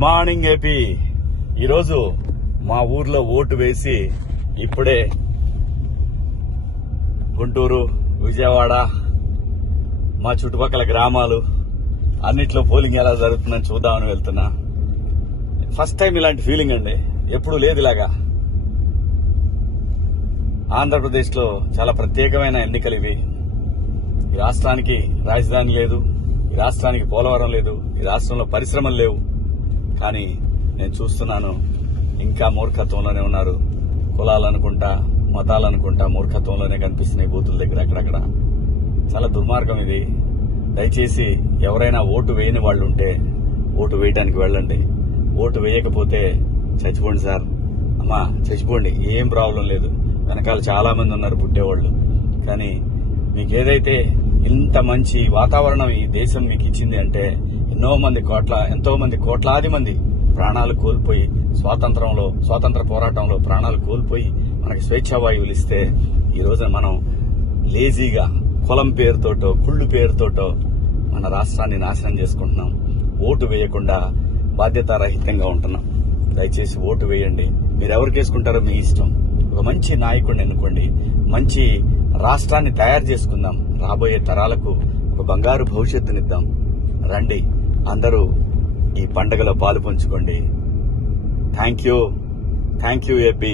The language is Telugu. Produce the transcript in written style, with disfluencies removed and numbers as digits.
Morning AP. ఈరోజు మా ఊర్లో ఓటు వేసి ఇప్పుడే గుంటూరు, విజయవాడ, మా చుట్టుపక్కల గ్రామాలు అన్నిట్లో పోలింగ్ ఎలా జరుగుతుందని చూద్దామని వెళ్తున్నా. ఫస్ట్ టైం ఇలాంటి ఫీలింగ్ అండి, ఎప్పుడూ లేదు ఇలాగా. ఆంధ్రప్రదేశ్ లో చాలా ప్రత్యేకమైన ఎన్నికలు ఇవి. ఈ రాష్ట్రానికి రాజధాని లేదు, ఈ రాష్ట్రానికి పోలవరం లేదు, ఈ రాష్ట్రంలో పరిశ్రమలు లేవు. కానీ నేను చూస్తున్నాను ఇంకా మూర్ఖత్వంలోనే ఉన్నారు. కులాలనుకుంటా, మతాలనుకుంటా మూర్ఖత్వంలోనే కనిపిస్తున్నాయి బూతుల దగ్గర అక్కడక్కడ. చాలా దుర్మార్గం ఇది. దయచేసి ఎవరైనా ఓటు వేయని వాళ్ళు ఉంటే ఓటు వేయడానికి వెళ్ళండి. ఓటు వేయకపోతే చచ్చిపోండి సార్, అమ్మా చచ్చిపోండి, ఏం ప్రాబ్లం లేదు. వెనకాల చాలా మంది ఉన్నారు పుట్టేవాళ్ళు. కానీ మీకు ఏదైతే ఇంత మంచి వాతావరణం ఈ దేశం మీకు ఇచ్చింది అంటే ఎంతో మంది కోట్లాది మంది ప్రాణాలు కోల్పోయి స్వాతంత్ర పోరాటంలో ప్రాణాలు కోల్పోయి మనకి స్వేచ్ఛావాయువులు ఇస్తే ఈ రోజున మనం లేజీగా కులం పేరుతోటో కుళ్ళు పేరుతోటో మన రాష్ట్రాన్ని నాశనం చేసుకుంటున్నాం. ఓటు వేయకుండా బాధ్యతారహితంగా ఉంటున్నాం. దయచేసి ఓటు వేయండి. మీరు ఎవరికి వేసుకుంటారో మీ ఇష్టం. ఒక మంచి నాయకుడిని ఎన్నుకోండి. మంచి రాష్ట్రాన్ని తయారు చేసుకుందాం. రాబోయే తరాలకు ఒక బంగారు భవిష్యత్తునిద్దాం. రండి, అందరూ ఈ పండుగలో పాలు పంచుకోండి. Thank you AP.